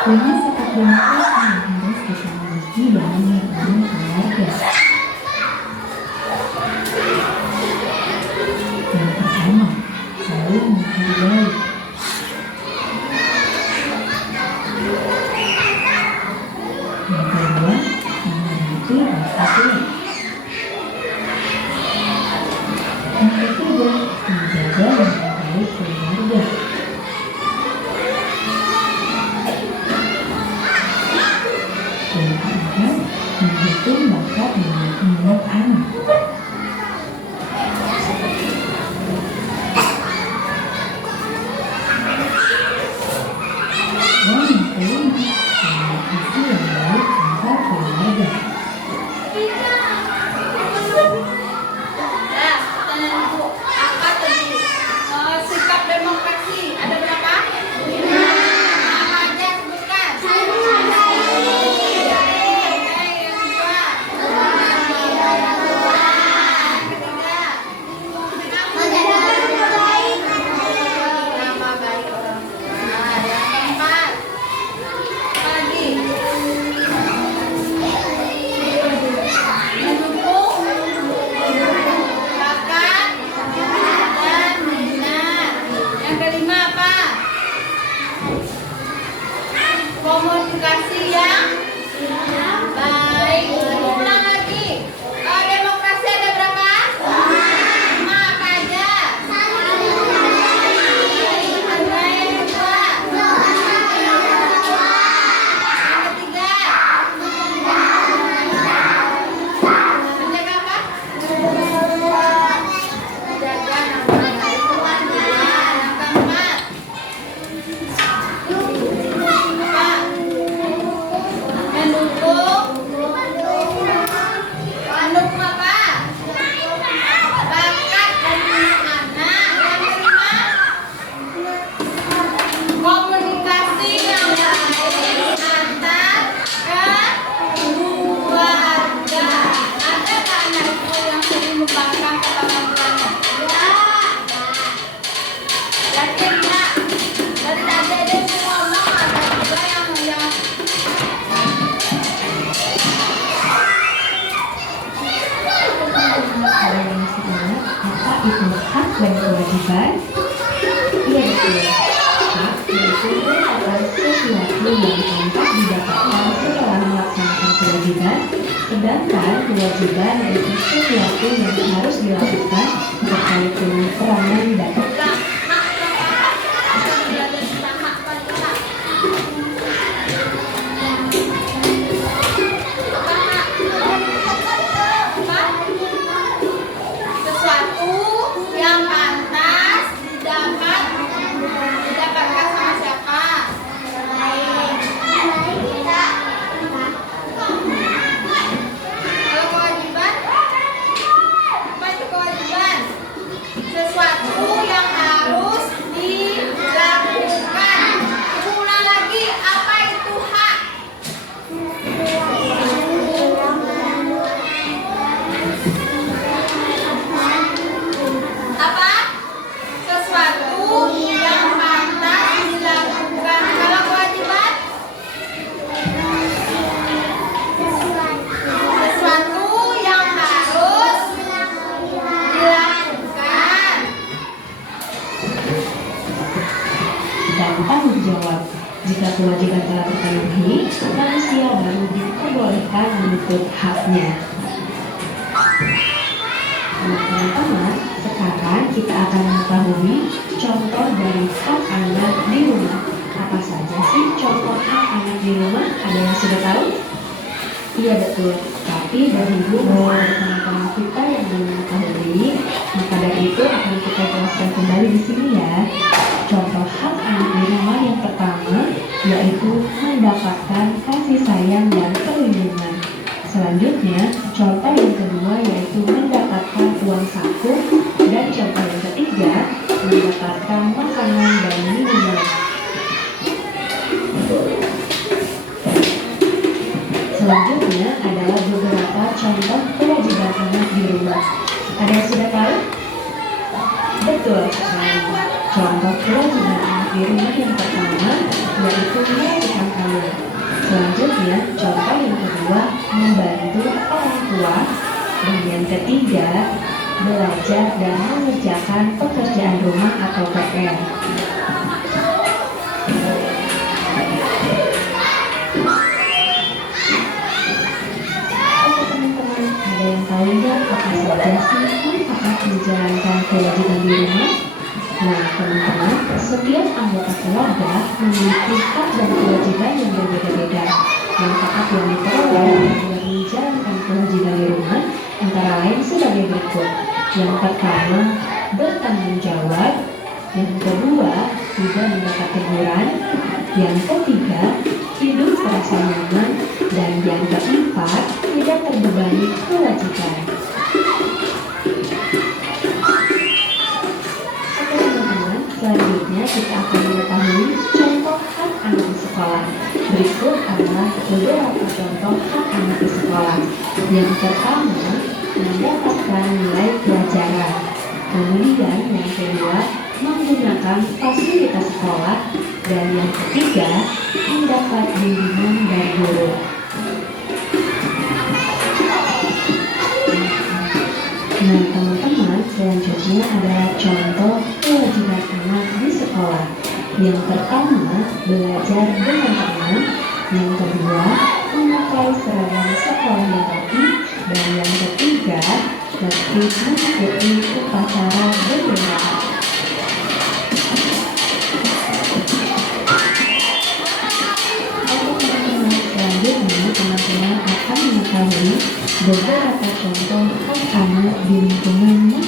Lima sifat demokrasi yang harus kita miliki dalam lingkungan keluarga. Yang pertama, saling menghargai. Yang kedua, menghormati rasa tua. Yang ketiga, menjaga yang terbaik keluarga. Yang keempat, mendukung bakat dan minat anak. Dan yang kelima, komunikasi yang baik antar keluarga. Apa tadi? Sikap demokrasi ada berapa? Apa aja sebutkan? Yang kedua. Nama baik orang tua. Yang keempat. Apa lagi? Mendukung bakat dan minat. Yang kelima apa? Komunikasi yang baik. Ulang lagi. Demokrasi ada berapa? Lima apa aja? Ada yang kedua. Yang ketiga. Menjaga apa? Menjaga nama baik keluarga. Yang keempat. Apa? Mendukung. Mendukung apa? Bakat dan minat anak. Yang kelima. Komunikasi yang baik antar keluarga. Ada tak anakku yang sering membangkang kata orang tuanya? Yakin ya? Dari tadi ada yang ngomong, ada juga yang Ada yang masih ingat apa itu hak dan kewajiban? Iya betul. Hak yaitu merupakan sesuatu yang tampak didapatkan setelah melaksanakan kewajiban, sedangkan kewajiban yaitu sesuatu yang harus dilakukan terkait dengan peranan dan sesuatu yang pantas didapatkan sama siapa? Kalau kewajiban, apa itu kewajiban? Sesuatu yang harus dilakukan. Ulang lagi, apa itu hak? Apa? Sesuatu yang pantas dilakukan. Kalau kewajiban? Sesuatu yang harus dilakukan. gampang dijawab. Jika kewajiban telah terpenuhi, manusia baru diperbolehkan menuntut haknya. Nah, teman-teman, sekarang kita akan mengetahui contoh dari hak anak di rumah. Apa saja sih contoh hak anak di rumah? Ada yang sudah tahu? Iya betul. Tapi dahulu bahwa teman-teman kita yang belum mengetahui, maka dari itu akan kita jelaskan kembali di sini ya. Contoh hak anak di rumah yang pertama yaitu mendapatkan kasih sayang dan perlindungan. Selanjutnya, contoh yang kedua yaitu mendapatkan uang saku, dan contoh yang ketiga mendapatkan makanan dan minuman. Selanjutnya adalah beberapa contoh kewajiban anak di rumah. Ada yang sudah tahu? Betul sekali. Contoh kewajiban anak di rumah yang pertama yaitu melakukan anak. Selanjutnya, contoh yang kedua membantu orang tua, dan yang ketiga belajar dan mengerjakan pekerjaan rumah atau PR. Oke teman-teman, ada yang tahu nggak apa saja sih manfaat menjalankan kewajiban di rumah? Nah teman-teman, setiap anggota keluarga memiliki hak dan kewajiban yang berbeda-beda. Manfaat yang diperoleh dengan menjalankan kewajiban di rumah antara lain sebagai berikut. Yang pertama, bertanggung jawab. Yang kedua, tidak mendapat teguran. Yang ketiga, hidup merasa nyaman. Dan yang keempat, tidak terbebani kewajiban. Oke teman-teman, selanjutnya kita akan mengetahui contoh hak anak di sekolah. Berikut adalah beberapa contoh hak anak di sekolah. Yang pertama, mendapatkan nilai pelajaran. Kemudian yang kedua, menggunakan fasilitas sekolah. Dan yang ketiga, mendapat bimbingan dari guru. Nah teman-teman, selanjutnya adalah contoh kewajiban anak di sekolah. Yang pertama, belajar dengan tenang. Yang kedua, memakai seragam sekolah yang rapi. Dan yang ketiga, tertib mengikuti upacara bendera. Oke teman-teman, selanjutnya teman-teman akan mengetahui beberapa contoh hak anak di lingkungannya.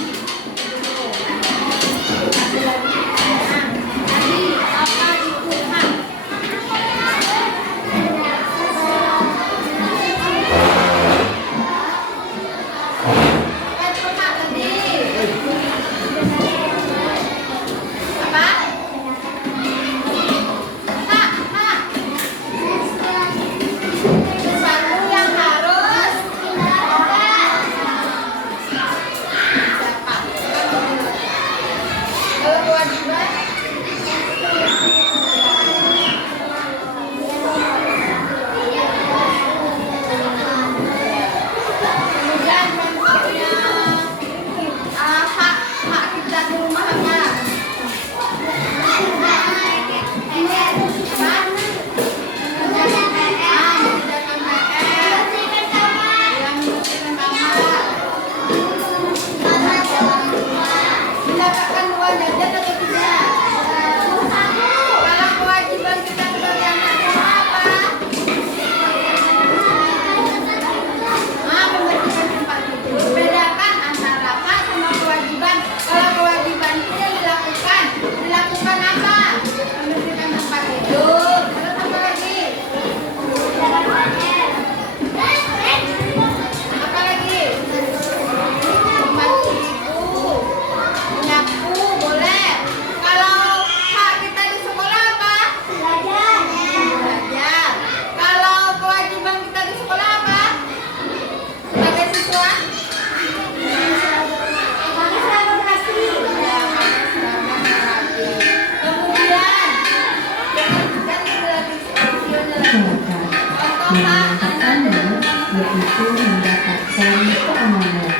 Yang pertama yaitu mendapatkan keamanan.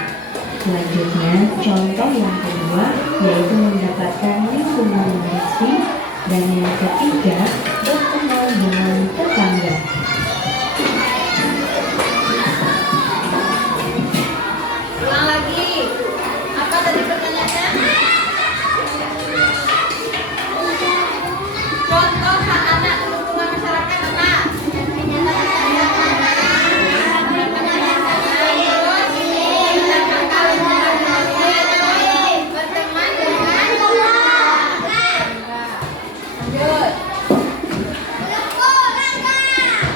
Selanjutnya, contoh yang kedua yaitu mendapatkan lingkungan yang bersih. Dan yang ketiga, berteman dengan tetangga. Ulang lagi. Apa tadi pertanyaannya? Contoh hak anak di lingkungan masyarakat apa?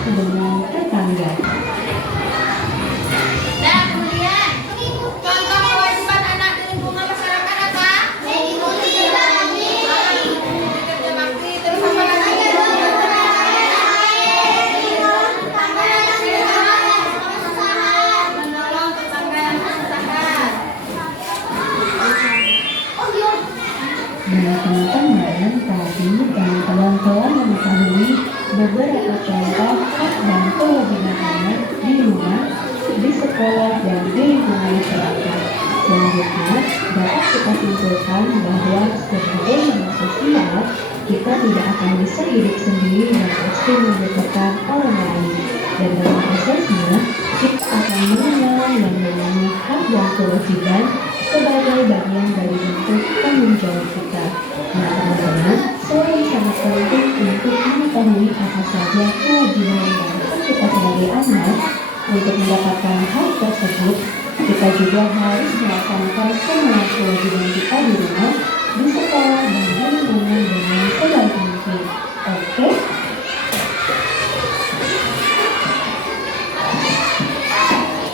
Dengan tetangga. Dan kemudian contoh kewajiban anak di lingkungan masyarakat apa? Kerja bakti, terus apa lagi? Menolong tetangga yang kesusahan. Nah teman-teman, tadi tentang hak dan kewajiban anak di rumah, di sekolah, dan di lingkungan masyarakat. Selanjutnya, dapat kita simpulkan bahwa sebagai manusia sosial, kita tidak akan bisa hidup sendiri dan pasti membutuhkan orang lain. Dan dalam prosesnya, kita akan mengenal yang namanya hak dan kewajiban sebagai bagian dari bentuk tanggung jawab kita. Nah, teman-teman, selain sangat penting untuk mengetahui apa saja kewajiban dan hak kita sebagai anak, untuk mendapatkan hak tersebut, kita juga harus melaksanakan semua kewajiban kita di rumah, di sekolah, dan di lingkungan dengan sebaik mungkin. Oke?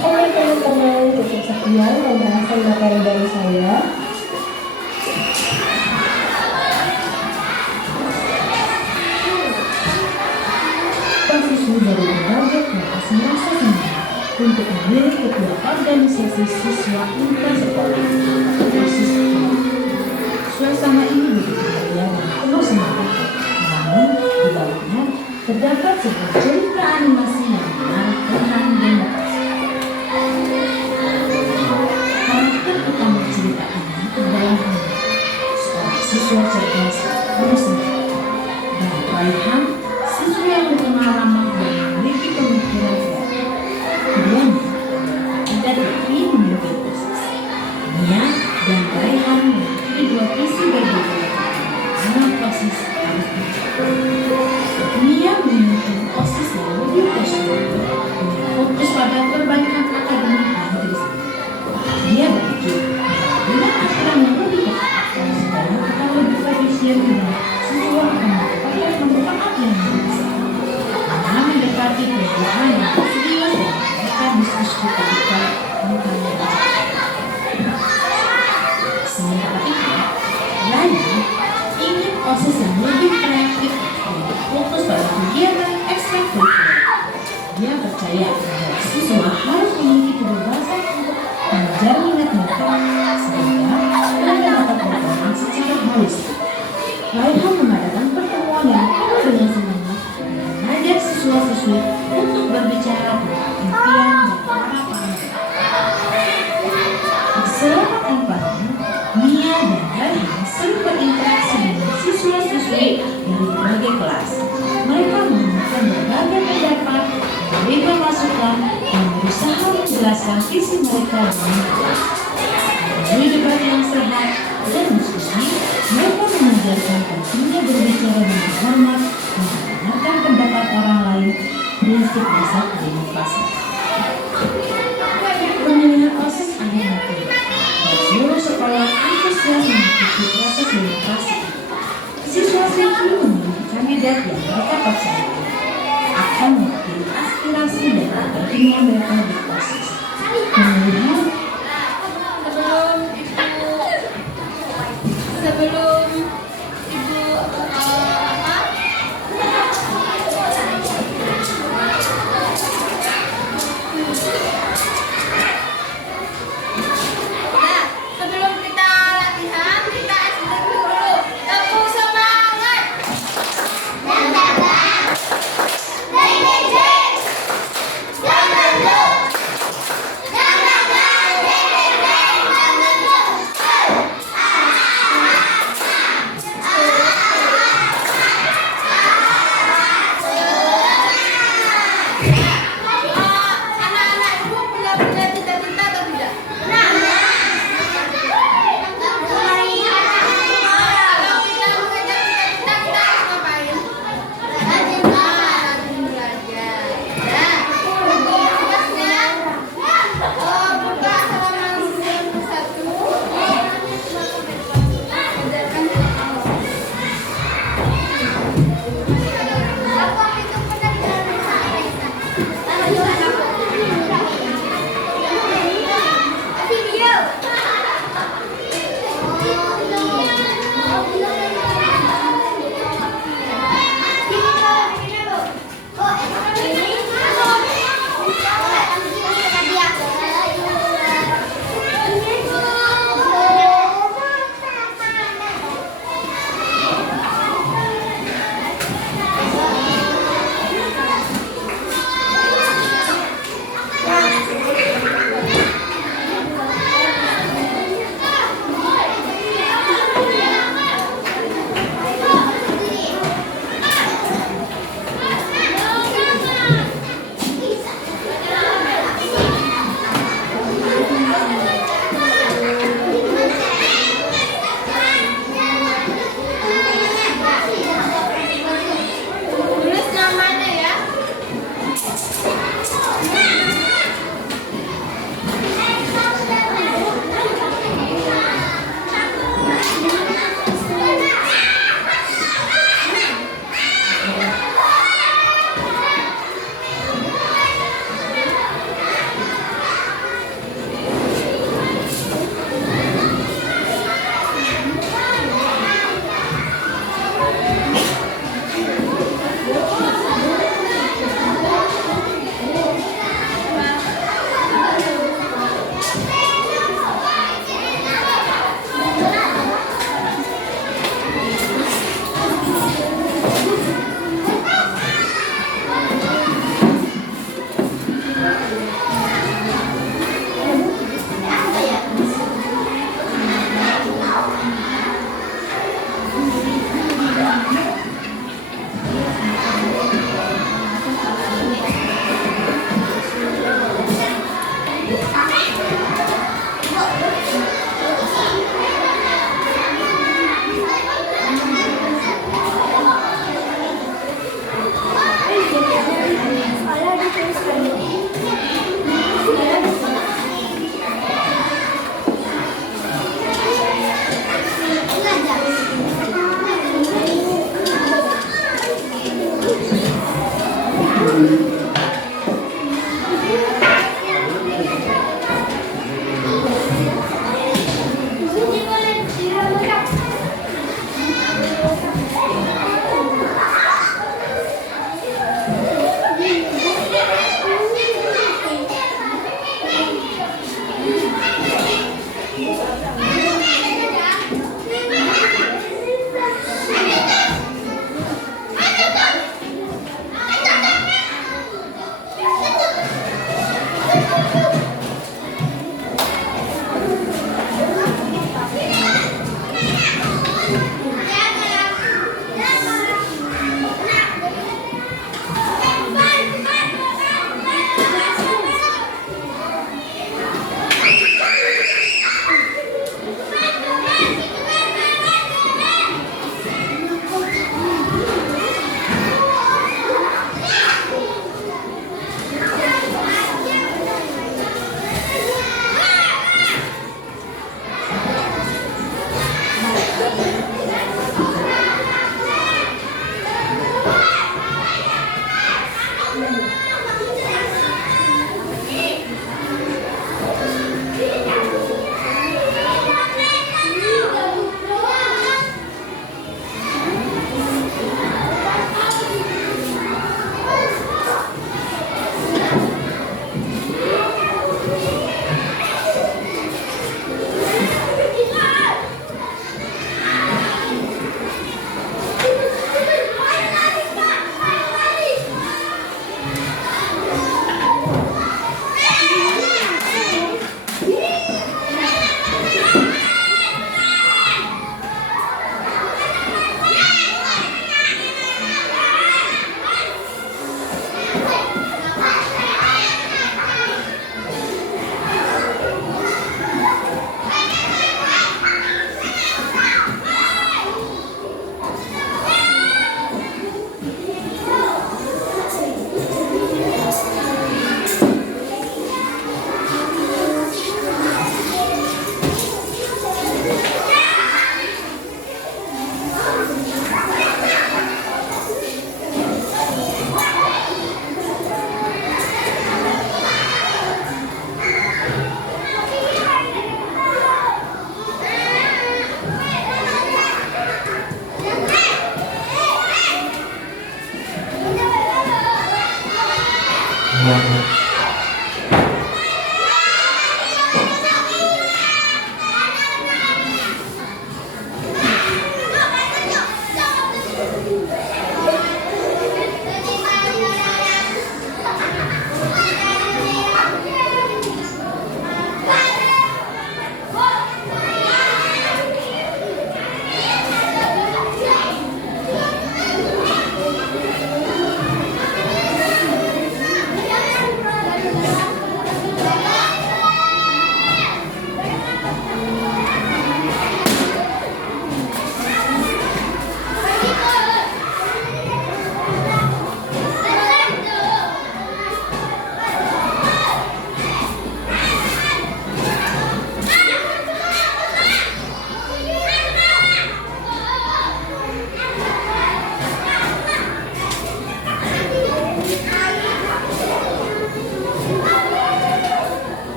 Oke teman-teman, cukup sekian pembahasan materi dari saya. Siswa dari berbagai kelas merasa senang untuk memilih ketua organisasi siswa intersekolah. Suasana ini begitu mulia dan penuh semangat. Namun di bawahnya terdapat sebuah cerita animasi yang menarik tentang demokrasi. Karakter utama cerita ini adalah Hana, seorang siswa cerdas penuh semangat, dan Raihan, siswa yang dikenal ramah dan memiliki pemikiran kreatif. Keduanya ada tapi memiliki khusus. Mia dan Raihan memiliki dua visi berbeda dalam OSIS harus dicapai. Mia memiliki OSIS yang lebih terstruktur dengan fokus pada perbaikan akademik dan diri. Dia berpikir dengan aturan yang lebih ketat dan sebenarnya akan lebih efisien dan siswa akan mendapatkan manfaat yang lebih besar. Karena mendekati kebutuhan yang serius dan mereka diskusi terbuka tentang sementara itu, Raya ingin OSIS yang lebih kreatif dan fokus pada kegiatan ekstrakurikuler. Dia percaya bahwa siswa harus memiliki kebebasan untuk mengejar minat mereka sehingga mereka dapat berkembang secara holistik. Raihan mengadakan pertemuan yang penuh dengan semangat dan mengajak siswa-siswi untuk berbicara tentang impian dan harapan mereka. Selama kampanye, Mia dan Raihan sering berinteraksi dengan siswa-siswi dari berbagai kelas. Mereka menggunakan berbagai pendapat, memberikan masukan, dan berusaha menjelaskan visi mereka dengan jelas. Melalui debat yang sehat dan diskusi, mereka mengajarkan pentingnya berbicara dengan hormat dan mendengarkan pendapat orang lain, prinsip dasar demokrasi. Pemilihan OSIS adalah materi dan seluruh sekolah antusias mengikuti proses demokrasi. Siswa-siswi memilih kandidat yang mereka percaya akan mewakili aspirasi dan kepentingan mereka di OSIS. Pemilihan sebelum ibu Nah, sebelum kita latihan, kita exercise dulu. Tepuk semangat. Jangan lupa